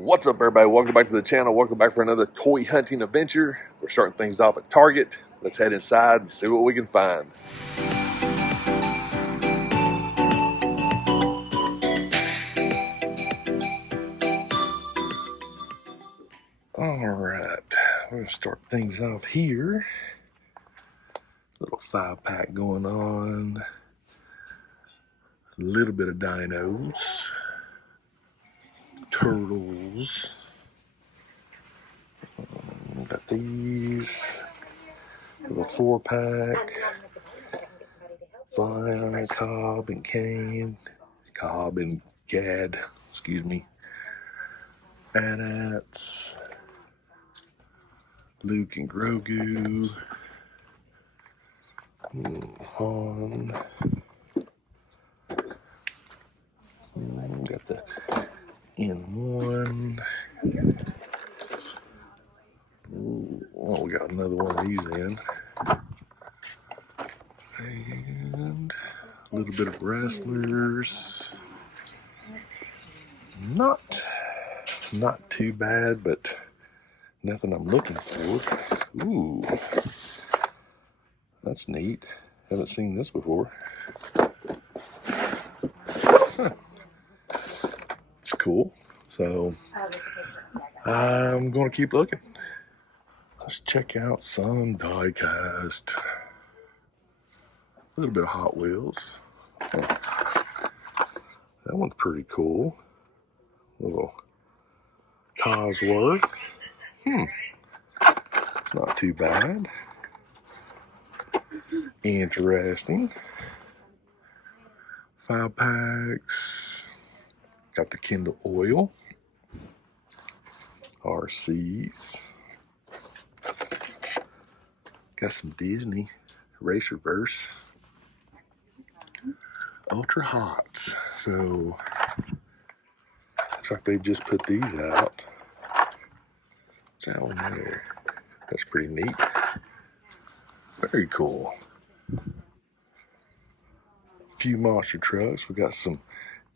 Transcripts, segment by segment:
What's up, everybody? Welcome back to the channel. Welcome back for another toy hunting adventure. We're starting things off at Target. Let's head inside and see what we can find. All right, we're gonna start things off here. Little 5-pack going on. A little bit of dinos, turtles. Got these. Little 4-pack. Vine, Cobb and Kane. Cobb and Gad, excuse me. Adats. Luke and Grogu. Han. Got the N1. Oh, we got another one of these in. And a little bit of wrestlers. Not too bad, but nothing I'm looking for. Ooh, that's neat. Haven't seen this before. Huh. It's cool. So I'm going to keep looking. Let's check out some Diecast. A little bit of Hot Wheels. That one's pretty cool. Little Cosworth. It's not too bad. Interesting. 5-packs. Got the Kindle Oil. RCs. Got some Disney. Racerverse. Ultra Hots. So, looks like they've just put these out. What's that one there? That's pretty neat. Very cool. Few monster trucks. We got some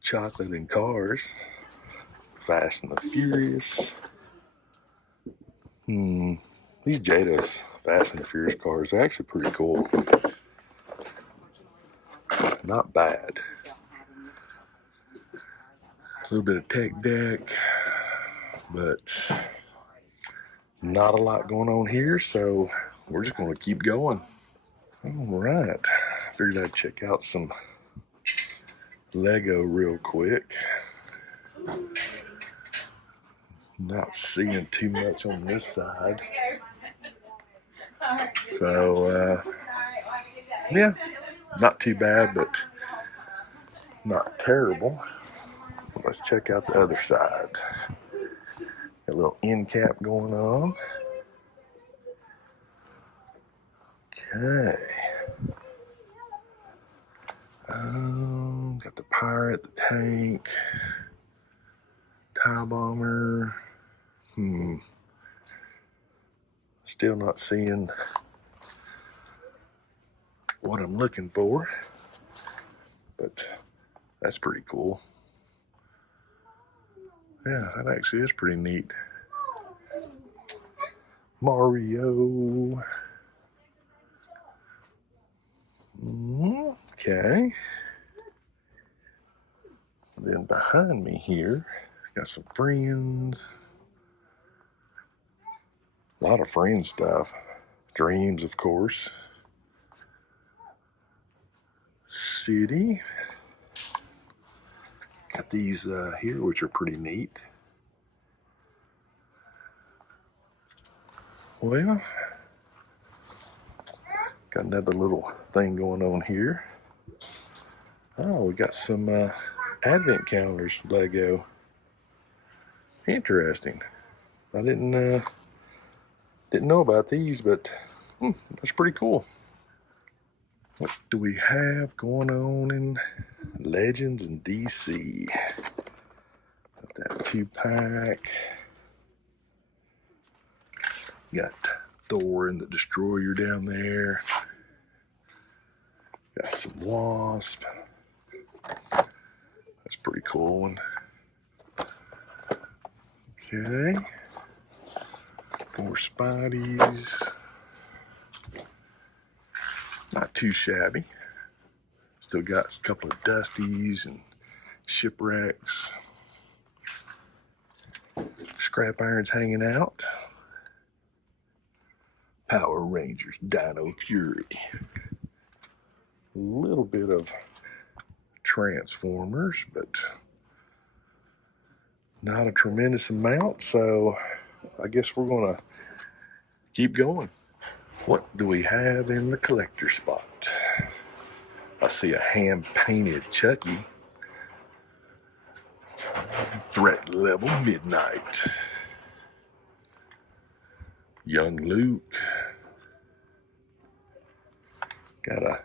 chocolate and cars. Fast and the Furious. These Jada's Fast and the Furious cars are actually pretty cool. Not bad. A little bit of tech deck, but not a lot going on here, so we're just going to keep going. All right, figured I'd check out some Lego real quick. Not seeing too much on this side. So, yeah, not too bad, but not terrible. Let's check out the other side. Got a little end cap going on. Okay. Got the pirate, the tank, tie bomber. Still not seeing what I'm looking for, but that's pretty cool. Yeah, that actually is pretty neat. Mario. Okay. Then behind me here, got some Friends. A lot of Friends stuff. Dreams, of course. City. Got these here, which are pretty neat. Well, got another little thing going on here. Oh, we got some advent calendars, Lego. Interesting. I didn't know about these, but that's pretty cool. What do we have going on in Legends and DC? Got that 2-pack. Got Thor and the Destroyer down there. Got some Wasp. That's a pretty cool one. Okay. More Spideys. Not too shabby. Still got a couple of Dusties and Shipwrecks. Scrap Irons hanging out. Power Rangers Dino Fury. A little bit of Transformers, but not a tremendous amount, so I guess we're gonna keep going. What do we have in the collector spot? I see a hand-painted Chucky. Threat level Midnight. Young Luke. Got a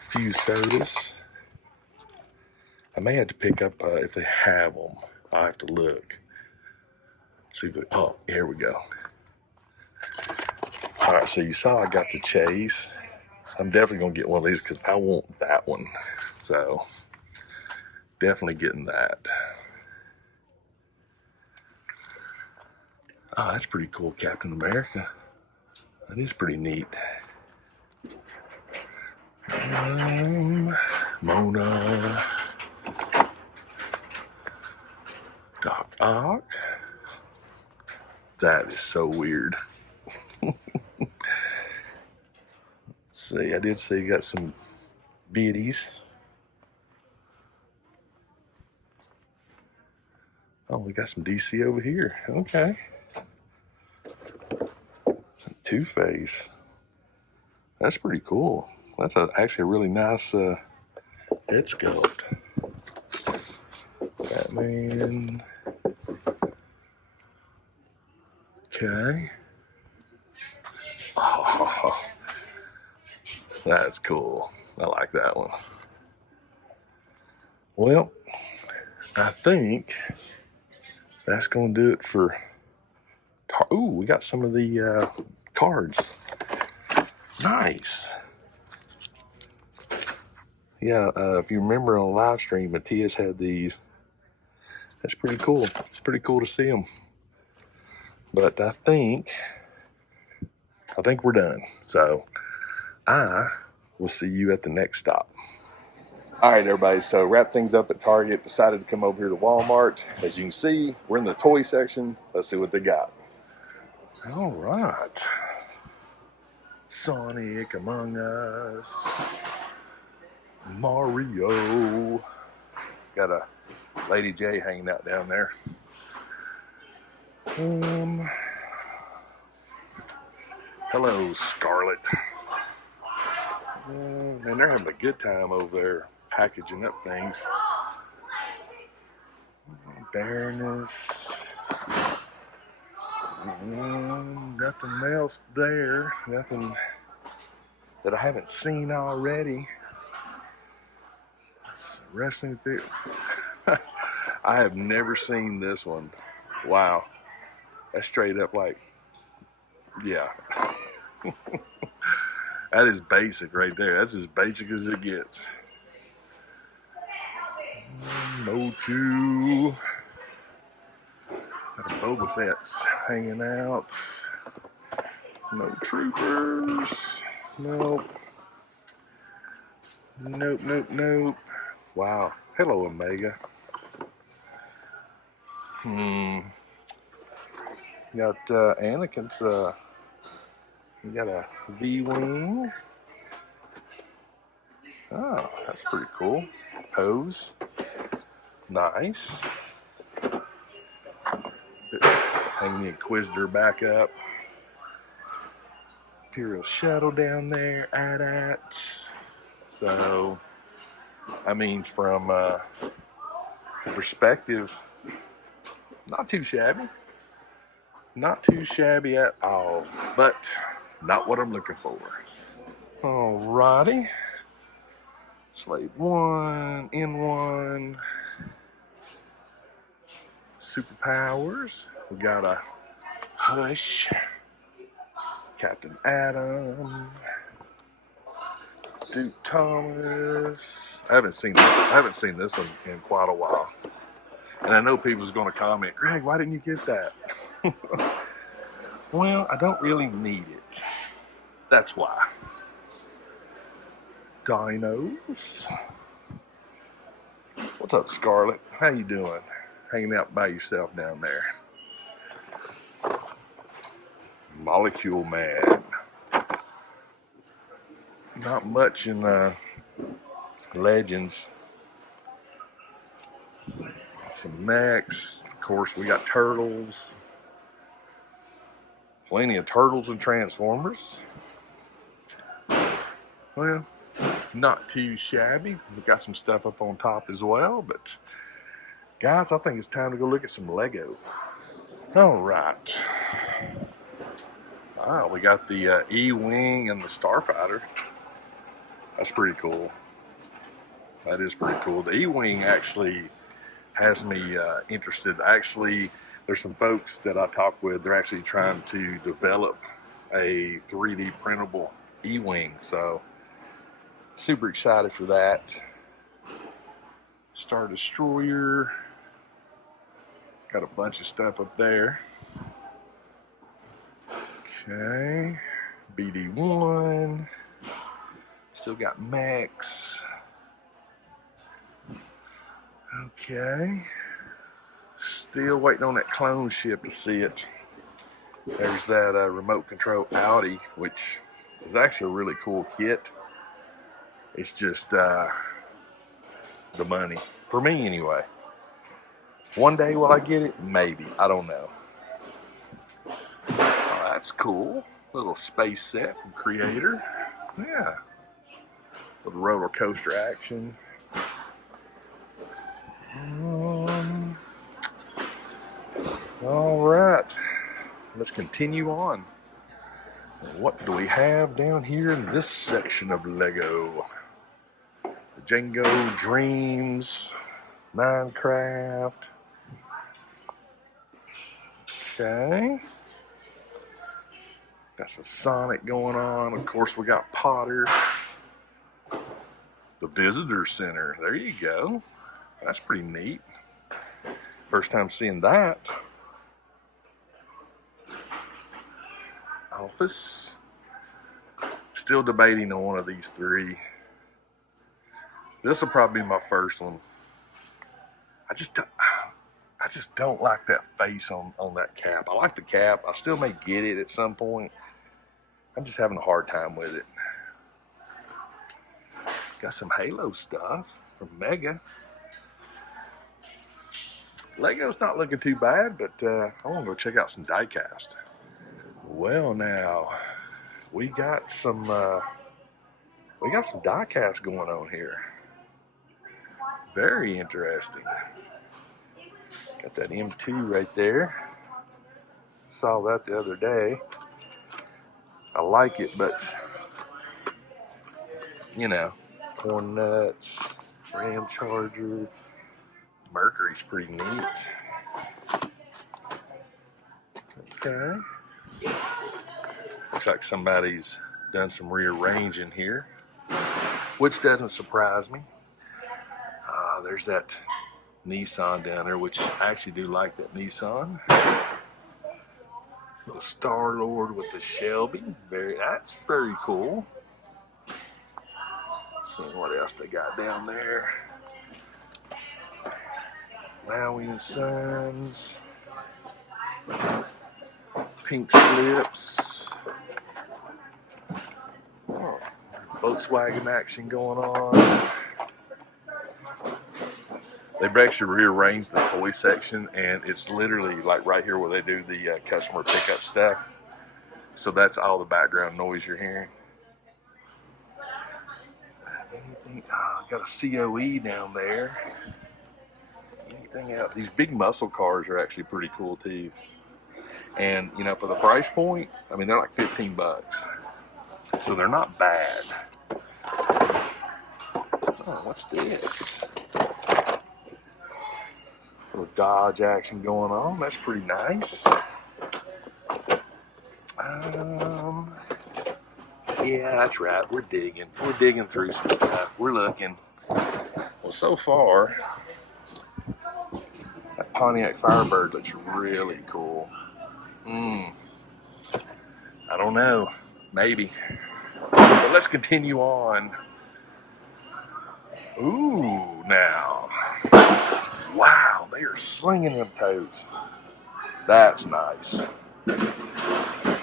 few sodas. I may have to pick up if they have them. I'll have to look. See if they, oh, here we go. All right, so you saw I got the Chase. I'm definitely gonna get one of these because I want that one. So definitely getting that. Oh, that's pretty cool, Captain America. That is pretty neat. Mona. Doc Ock. That is so weird. Let's see, I did say you got some biddies. Oh, we got some DC over here. Okay. Two-Face. That's pretty cool. That's actually a really nice head sculpt. Batman. Okay. Oh, that's cool. I like that one. Well, I think that's going to do it for... Ooh, we got some of the cards. Nice. Yeah, if you remember on a live stream, Matthias had these. That's pretty cool. It's pretty cool to see them. But I think we're done. So I will see you at the next stop. All right, everybody. So wrap things up at Target. Decided to come over here to Walmart. As you can see, we're in the toy section. Let's see what they got. All right. Sonic, Among Us, Mario. Got a Lady J hanging out down there. Hello, Scarlet. Man, they're having a good time over there packaging up things. Baroness. Nothing else there. Nothing that I haven't seen already. Wrestling theater. I have never seen this one. Wow. That's straight up like, yeah. That is basic right there. That's as basic as it gets. Motu. Got a Boba Fett's hanging out. No troopers. Nope. Nope, nope, nope. Wow. Hello, Omega. Got Anakin's, you got a V-Wing. Oh, that's pretty cool. Pose. Nice. Hang the Inquisitor back up. Imperial Shuttle down there. AT-ATs. So, I mean, from the perspective, not too shabby. Not too shabby at all, but not what I'm looking for. Alrighty. Slave 1, N1. Superpowers. We got a Hush. Captain Atom. Duke Thomas. I haven't seen this one in quite a while. And I know people's going to comment, Greg, why didn't you get that? Well, I don't really need it. That's why. Dinos. What's up, Scarlett? How you doing? Hanging out by yourself down there. Molecule Man. Not much in Legends. Some mechs. Of course, we got turtles. Plenty of turtles and Transformers. Well, not too shabby. We got some stuff up on top as well, but guys, I think it's time to go look at some Lego. All right. Wow, we got the E-Wing and the Starfighter. That's pretty cool. That is pretty cool. The E-Wing actually has me interested. Actually, there's some folks that I talk with. They're actually trying to develop a 3D printable E-Wing. So, super excited for that. Star Destroyer. Got a bunch of stuff up there. Okay. BD-1. Still got mechs. Okay. Still waiting on that clone ship to see it. There's that remote control Audi, which is actually a really cool kit. It's just the money. For me, anyway. One day will I get it? Maybe. I don't know. Oh, that's cool. Little space set from Creator. Yeah. Little roller coaster action. All right. Let's continue on. What do we have down here in this section of Lego? The Django Dreams, Minecraft. Okay. Got some Sonic going on. Of course, we got Potter. The Visitor Center. There you go. That's pretty neat. First time seeing that. Office. Still debating on one of these three. This will probably be my first one. I just don't like that face on that cap. I like the cap. I still may get it at some point. I'm just having a hard time with it. Got some Halo stuff from Mega. Lego's not looking too bad, but I want to go check out some Diecast. Well, now we got some Diecast going on here. Very interesting. Got that M2 right there. Saw that the other day. I like it, but you know, corn nuts, Ram Charger, Mercury's pretty neat. Okay. Looks like somebody's done some rearranging here, which doesn't surprise me. There's that Nissan down there, which I actually do like that Nissan. The Star-Lord with the Shelby. That's very cool. Seeing what else they got down there. Maui and Sons. Pink Slips. Oh, Volkswagen action going on. They've actually rearranged the toy section, and it's literally like right here where they do the customer pickup stuff. So that's all the background noise you're hearing. Anything? Got a COE down there. Anything out? These big muscle cars are actually pretty cool too. And you know, for the price point, I mean, they're like $15, so they're not bad. Oh, what's this? Little Dodge action going on. That's pretty nice. Yeah, that's right. We're digging. We're digging through some stuff. We're looking. Well, so far, I Pontiac Firebird looks really cool. I don't know. Maybe. But let's continue on. Ooh, now. Wow, they are slinging them toes. That's nice.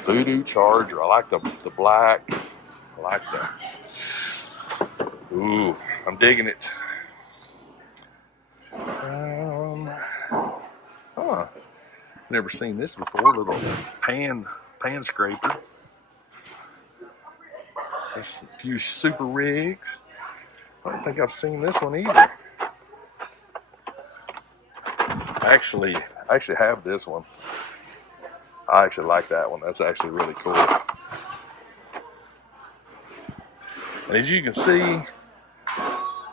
Voodoo Charger. I like the black. I like that. Ooh, I'm digging it. Never seen this before. Little pan scraper. There's a few super rigs. I don't think I've seen this one either. I actually have this one. I actually like that one. That's actually really cool. And as you can see,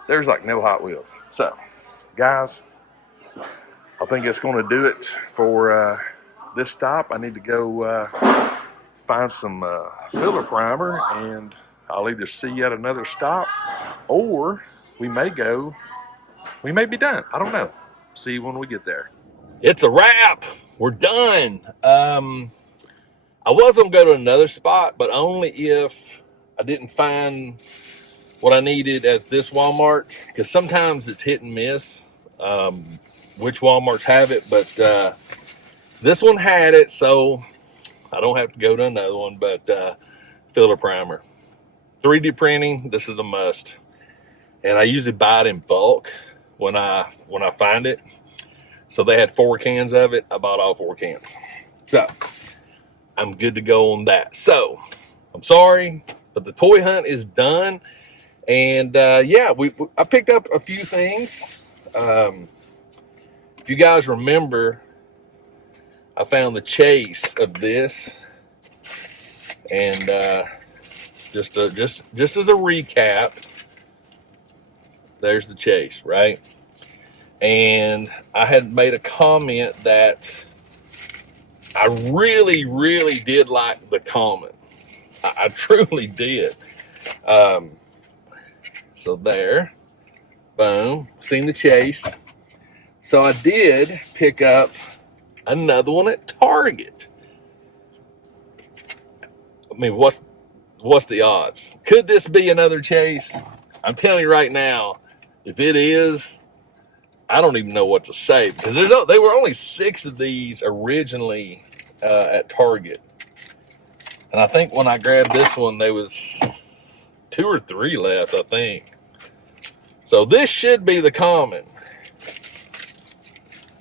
there's like no Hot Wheels. So, guys, I think it's going to do it for this stop. I need to go find some filler primer, and I'll either see you at another stop, or we may be done. I don't know. See you when we get there. It's a wrap. We're done. I was going to go to another spot, but only if I didn't find what I needed at this Walmart, because sometimes it's hit and miss which Walmarts have it, but this one had it, so I don't have to go to another one. But filler primer, 3D printing, this is a must, and I usually buy it in bulk when I find it. So they had 4 cans of it. I bought all 4 cans, so I'm good to go on that. So I'm sorry, but the toy hunt is done. And yeah, I picked up a few things. If you guys remember, I found the chase of this, and just as a recap, there's the chase, right? And I had made a comment that I really, really did like the comment. I truly did. So there, boom, seen the chase. So I did pick up another one at Target. I mean, what's the odds? Could this be another chase? I'm telling you right now, if it is, I don't even know what to say, because they were only 6 of these originally at Target. And I think when I grabbed this one, there was 2 or 3 left, I think. So this should be the common.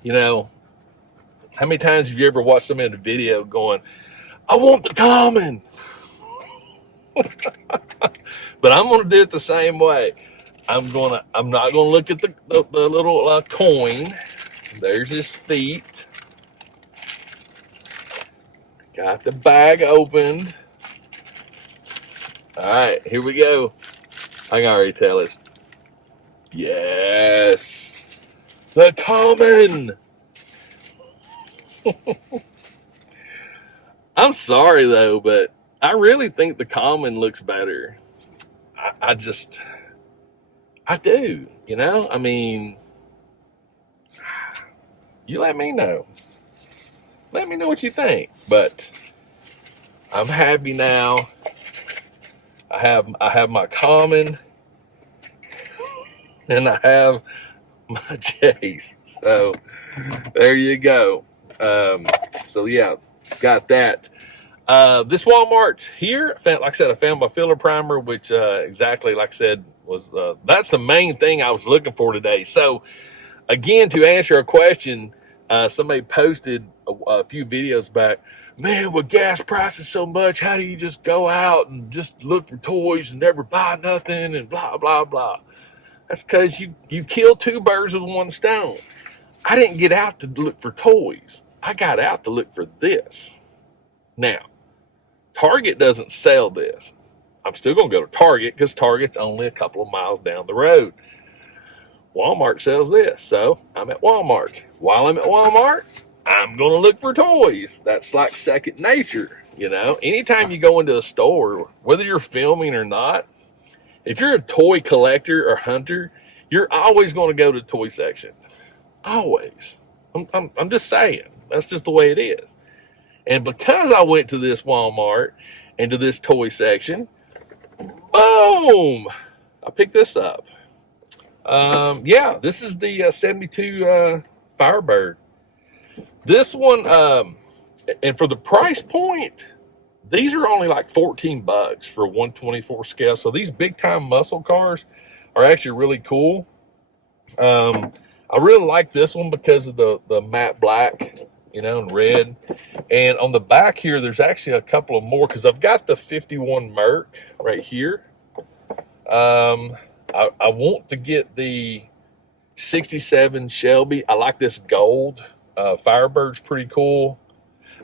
You know, how many times have you ever watched somebody in a video going, I want the common? But I'm going to do it the same way. I'm not going to look at the little coin. There's his feet. Got the bag opened. All right, here we go. I can already tell it's, yes, the common. I'm sorry though, but I really think the common looks better. I do, you know? I mean, you let me know. Let me know what you think. But I'm happy now. I have my common, and I have my chase. So there you go. So yeah, got that. This Walmart here, like I said, I found my filler primer, which exactly like I said was that's the main thing I was looking for today. So again, to answer a question, somebody posted a few videos back. Man, with gas prices so much, how do you just go out and just look for toys and never buy nothing and blah blah blah? That's because you kill 2 birds with 1 stone. I didn't get out to look for toys. I got out to look for this. Now, Target doesn't sell this. I'm still going to go to Target because Target's only a couple of miles down the road. Walmart sells this, so I'm at Walmart. While I'm at Walmart, I'm going to look for toys. That's like second nature, you know. Anytime you go into a store, whether you're filming or not, if you're a toy collector or hunter, you're always going to go to the toy section. Always. I'm just saying. That's just the way it is. And because I went to this Walmart and to this toy section, boom, I picked this up. Yeah, this is the 72 Firebird. This one, and for the price point, these are only like $14 for 124 scale. So these big time muscle cars are actually really cool. I really like this one because of the matte black, and red. And on the back here, there's actually a couple of more because I've got the 51 Merc right here. I want to get the 67 Shelby. I like this gold. Firebird's pretty cool.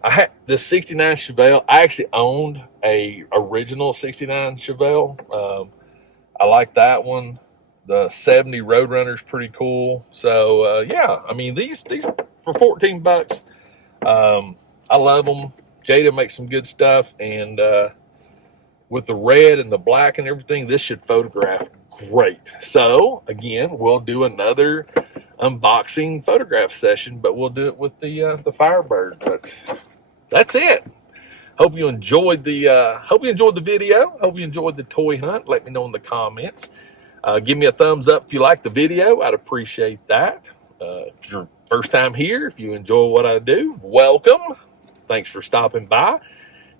I had the 69 Chevelle. I actually owned a original 69 Chevelle. I like that one. The 70 Roadrunner's pretty cool. So yeah, I mean these for $14. I love them. Jada makes some good stuff, and with the red and the black and everything, this should photograph great. So again, we'll do another unboxing photograph session, but we'll do it with the Firebird. But that's it. Hope you enjoyed the video. Hope you enjoyed the toy hunt. Let me know in the comments. Give me a thumbs up if you like the video. I'd appreciate that. If you're first time here, if you enjoy what I do, welcome. Thanks for stopping by.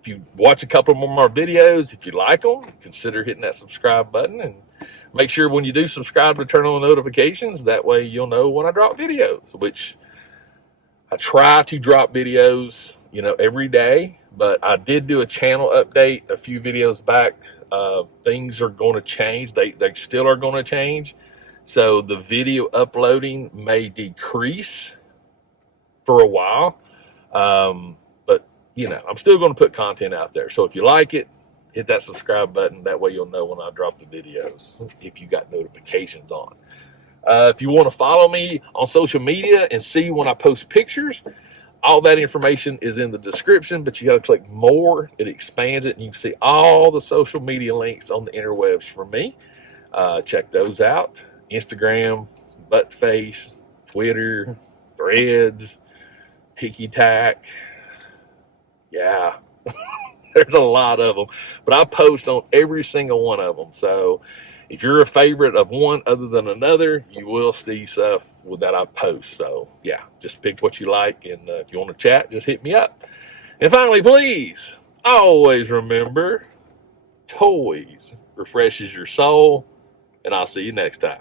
If you watch a couple more of my videos, if you like them, consider hitting that subscribe button, and make sure when you do subscribe to turn on the notifications. That way you'll know when I drop videos, which I try to drop videos, every day, but I did do a channel update a few videos back. Things are going to change. They still are going to change. So the video uploading may decrease for a while. But I'm still going to put content out there. So if you like it, hit that subscribe button. That way you'll know when I drop the videos, if you got notifications on. If you want to follow me on social media and see when I post pictures, all that information is in the description, but you got to click more. It expands it, and you can see all the social media links on the interwebs for me. Check those out. Instagram, Buttface, Twitter, Threads, Tiki Tac. Yeah, there's a lot of them, but I post on every single one of them. So if you're a favorite of one other than another, you will see stuff that I post. So yeah, just pick what you like, and if you want to chat, just hit me up. And finally, please always remember, toys refreshes your soul, and I'll see you next time.